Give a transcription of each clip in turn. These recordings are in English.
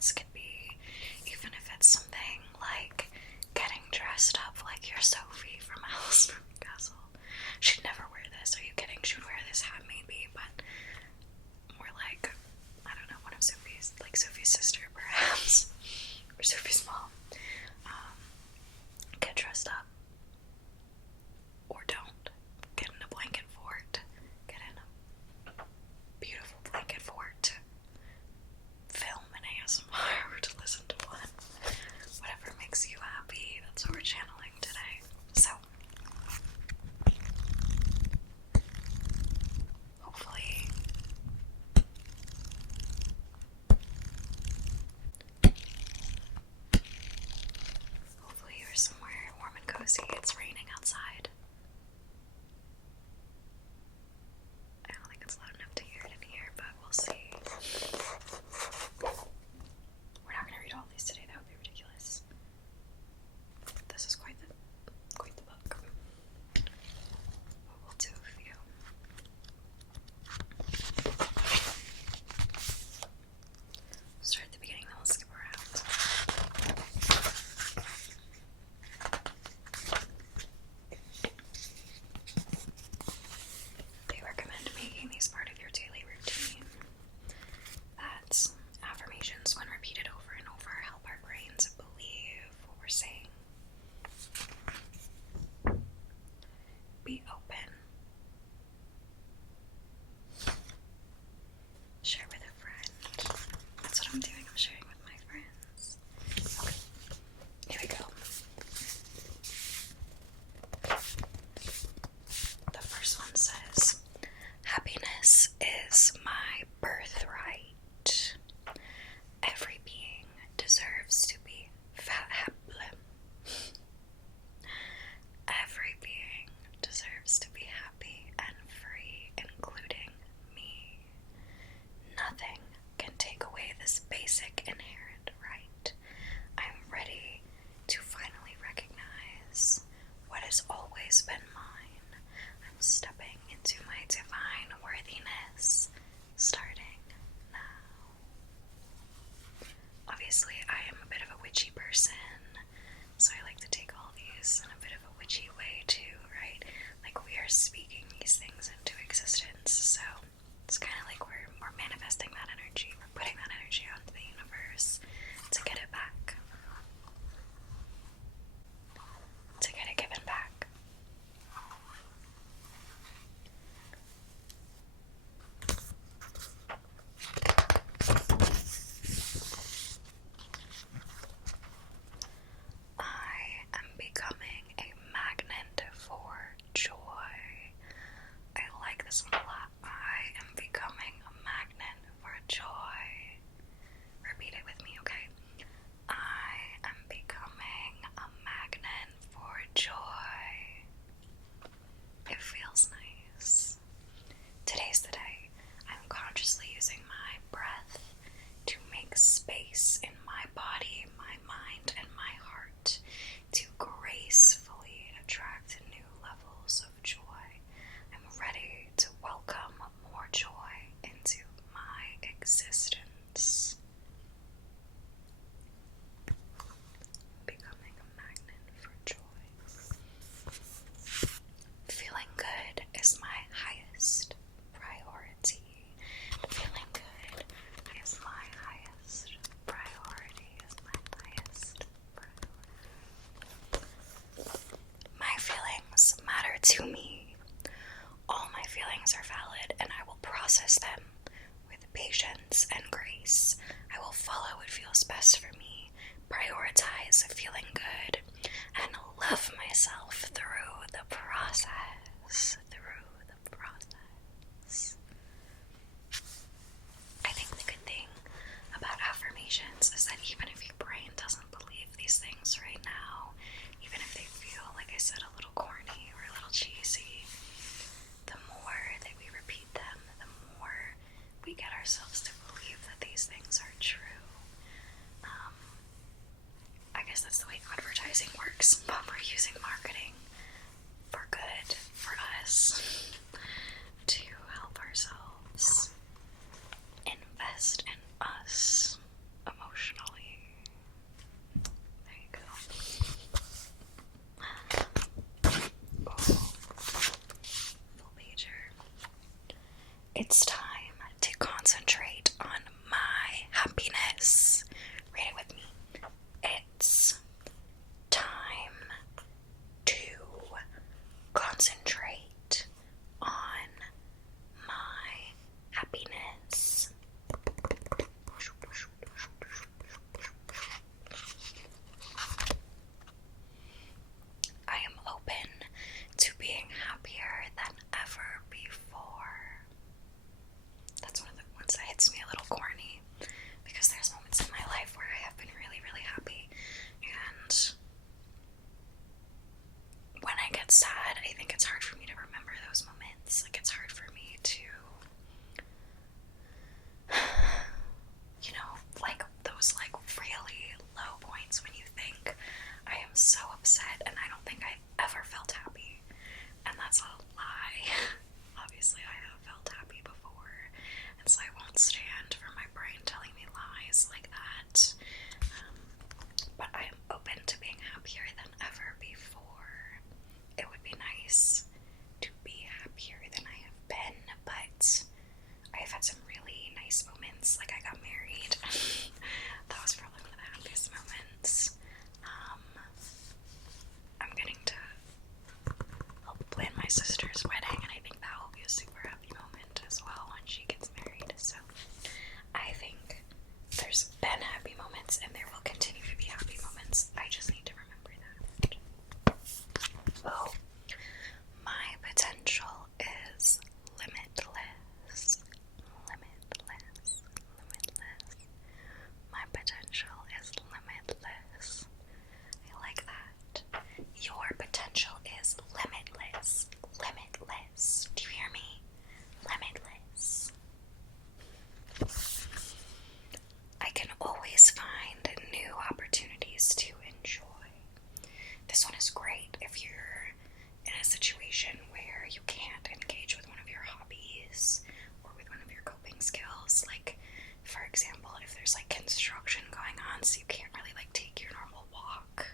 affirmations could be, even if it's something like getting dressed up like you're Sophie from Alice Castle. She'd never wear this, are you kidding? She would wear this hat maybe, but more like, I don't know, one of Sophie's, like Sophie's sister perhaps, or Sophie's mom. Get dressed up. Or don't. Get in a blanket fort. Get in a beautiful blanket fort to film an ASMR or to listen to one. Whatever makes you happy, that's what we're channeling today. So, hopefully, you're somewhere warm and cozy. It's raining outside. I don't think it's loud enough to hear it in here, but we'll see. We're not going to read all these today, that would be ridiculous. This is quite the book. But we'll do a few. Start at the beginning, then we'll skip around. They recommend making these part of your daily routine. That affirmations, when repeated over and over, help our brains believe what we're saying. Be open. Share with a friend. That's what I'm doing. I'm sharing with my friends. Okay, here we go. The first one says, happiness is my birthright. Every being deserves to be Every being deserves to be happy and free, including me. Nothing can take away this basic inherent right. I'm ready to finally recognize what has always been mine. I'm stepping into my divine worthiness, starting now. Obviously, I am a bit of a witchy person, so I like to take all these in a bit of a witchy way too, right? Like we are speaking these things into existence, so it's kind of like we're manifesting that energy, we're putting that energy out into the universe to get it back, to get it given back. I am becoming a magnet for joy. I like this one a lot. I am becoming a magnet for joy. Repeat it with me, okay? I am becoming a magnet for joy. It feels nice. Today's the day. I'm consciously using my breath to make space in my body, my mind, and my heart to gracefully attract new levels of joy. I'm ready to welcome more joy into my existence. Becoming a magnet for joy. Feeling good is my highest priority. Feeling good is my highest priority. My feelings matter to me. All my feelings are valid, and I will process them with patience and grace. I will follow what feels best for me, prioritize feeling good, and love myself through the process. I think the good thing about affirmations is that even if your brain doesn't believe these things right now, even if they feel, like I said, a little corny or a little cheesy, the more that we repeat them, the more we get ourselves to believe that these things are true. I guess that's the way advertising works, but we're using marketing for good, for us, to help ourselves invest in us emotionally. construction going on, so you can't really like take your normal walk.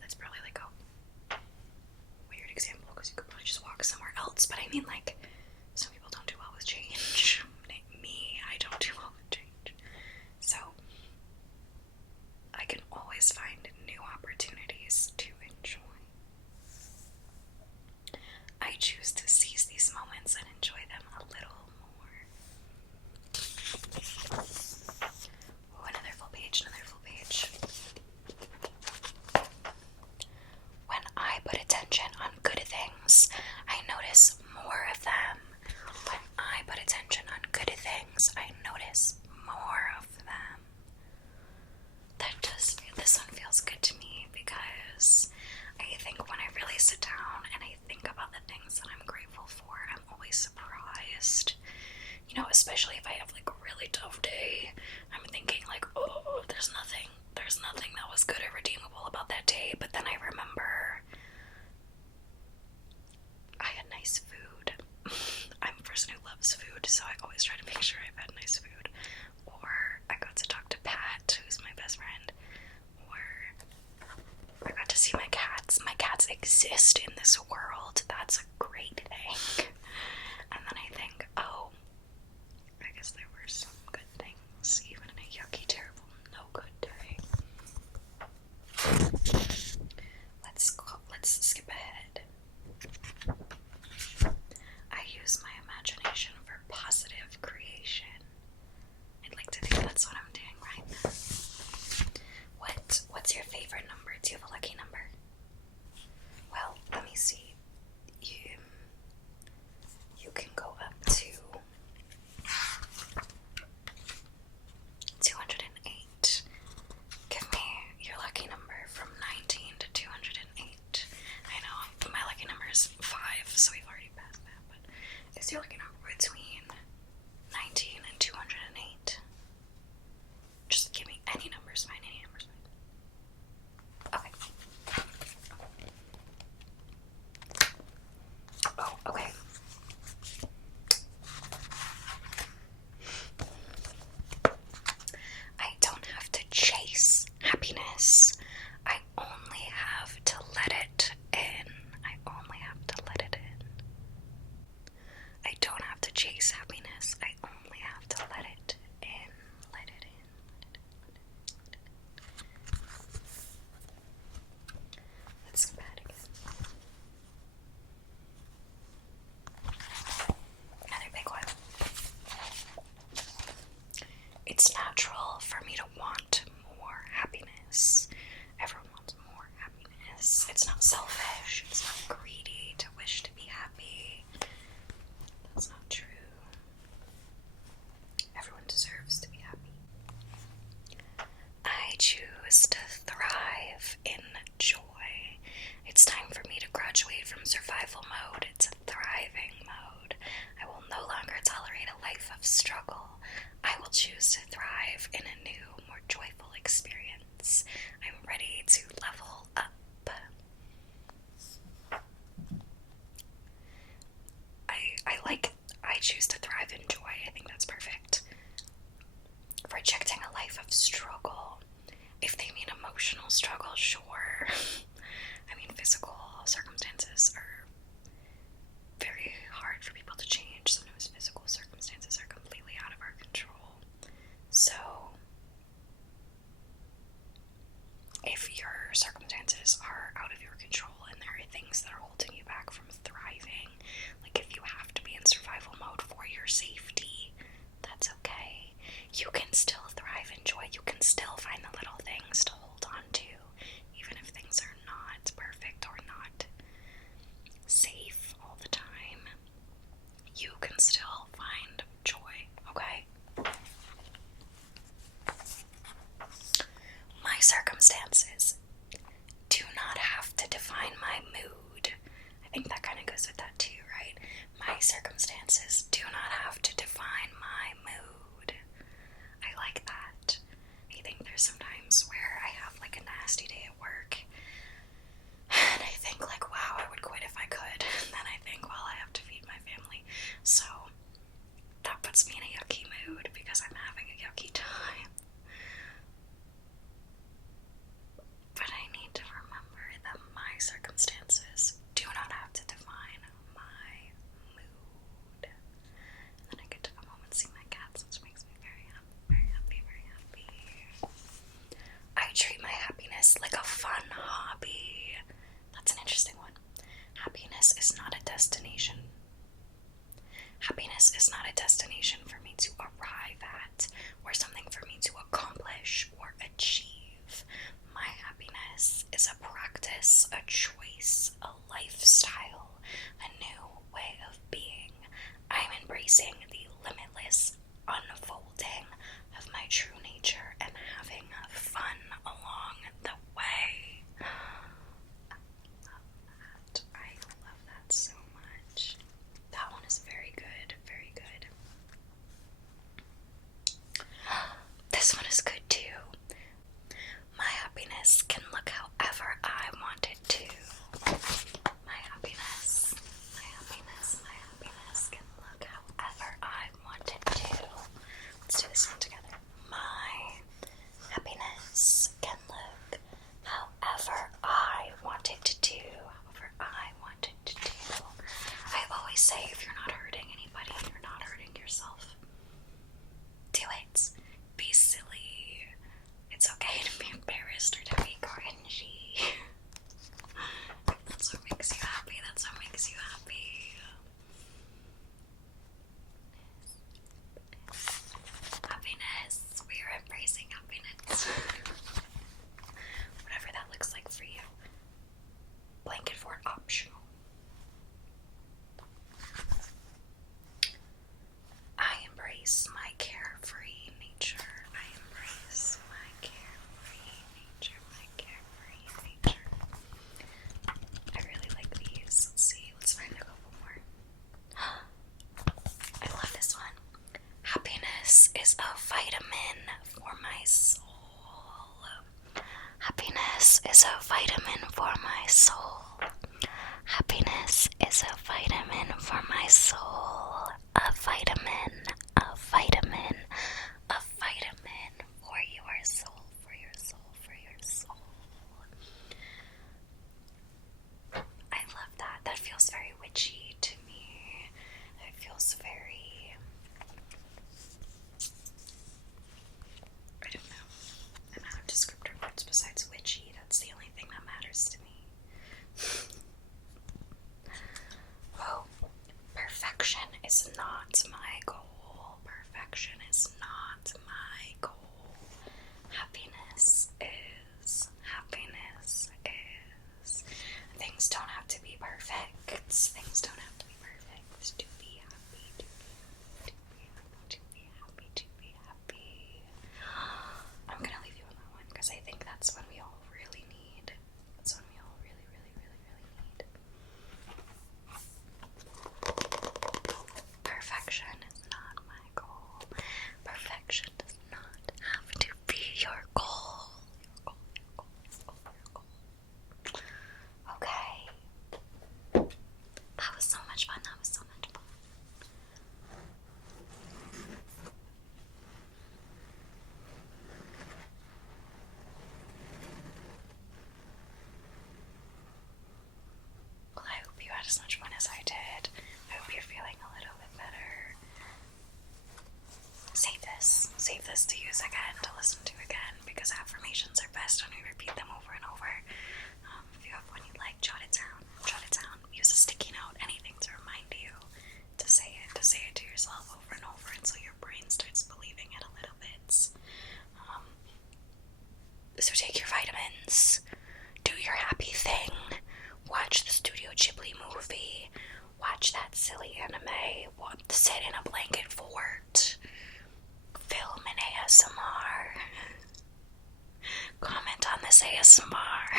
That's probably like a weird example because you could probably just walk somewhere else, but I mean, like, some people don't do well with change. Me, I don't do well with change. So I can always find new opportunities to enjoy. I choose to seize these moments and enjoy them a little more. Oh, another full page, another full page. When I put attention on good things, I notice more of them. When I put attention on good things, I notice more of them. This one feels good to me because I think when I really sit down and I think about the things that I'm grateful for, I'm always surprised. You know, especially if I have like a really tough day, I'm thinking like, oh, there's nothing that was good or redeemable about that day. But then I remember I had nice food. I'm a person who loves food, so I always try to make sure I've had nice food. Or I got to talk to Pat, who's my best friend. Or I got to see my cats. My cats exist in this world. That's a great thing. And then I think, oh, I guess there were some good things, even in a yucky, terrible, no good day. Let's skip ahead. I use my imagination for positive creation. I'd like to think that's what I'm doing right now. What's your favorite number? Do you have a lucky number? Well, let me see. You can go up to 208. Give me your lucky number from 19 to 208. I know my lucky number is 5, so we've already passed that, but is your lucky number between 19 and 208? Just give me any numbers, fine, any numbers, fine. Okay. Oh, okay. I don't have to chase happiness. I only have to let it in. I only have to let it in. I don't have to chase happiness. I only have to let it in. Let it in. Let's go back again. Another big one. It's natural for me to want more happiness. Everyone wants more happiness. It's not selfish. It's not greedy to wish to be happy. That's not true. Everyone deserves to be happy. I choose to thrive in joy. It's time for me to graduate from survival mode to thriving mode. I will no longer tolerate a life of struggle. I will choose to thrive in a new, more joyful experience. I'm ready to level up. I choose to thrive in joy. I think that's perfect. Rejecting a life of struggle. If they mean emotional struggle, sure. I mean, physical circumstances are very hard for people to change. Sometimes physical circumstances are completely out of our control. So, if your circumstances are out of your control and there are things that are holding you back from thriving, like if you have to be in survival mode for your safety, that's okay. You can still thrive in joy. You can still find the little things to hold on to, even if things are not perfect or not safe all the time. You Happiness is, things don't have to be perfect. Things don't have to be perfect to be happy, to be happy, to be happy. I'm gonna leave you on that one because I think that's when we all really need. That's when we all really, really, really, really need. Perfection is not my goal. Perfection does not have to be your goal. Okay. That was so much fun. Well, I hope you had as much fun as I did. I hope you're feeling a little bit better. Save this to use again, to listen to again, because affirmations are best when we repeat them over and over. If you have one you like, jot it down. Use a sticky note, anything to remind you to say it to yourself over and over until your brain starts believing it a little bit. So take your vitamins, do your happy thing, watch the Studio Ghibli movie, watch that silly anime, sit in a blanket fort, film an ASMR, comment on this ASMR.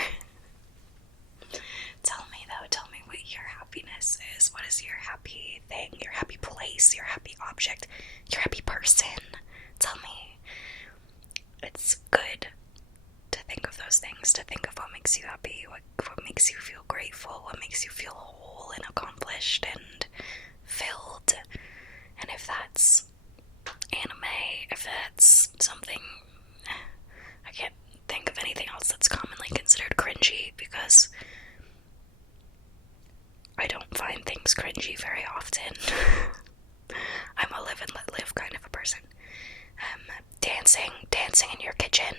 Tell me what your happiness is. What is your happy thing, your happy place, your happy object, your happy person? Tell me. It's good to think of those things, to think of what makes you happy, what makes you feel grateful, what makes you feel whole and accomplished and filled. And if that's anime, if that's something, I can't think of anything else that's commonly considered cringy, because I don't find things cringy very often. I'm a live and let live kind of a person. Dancing in your kitchen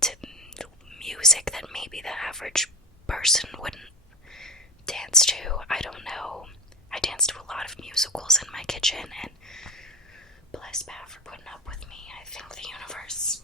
to music that maybe the average person wouldn't dance to. I don't know. I dance to a lot of musicals in my kitchen, and bless Pat for putting up with me. I think the universe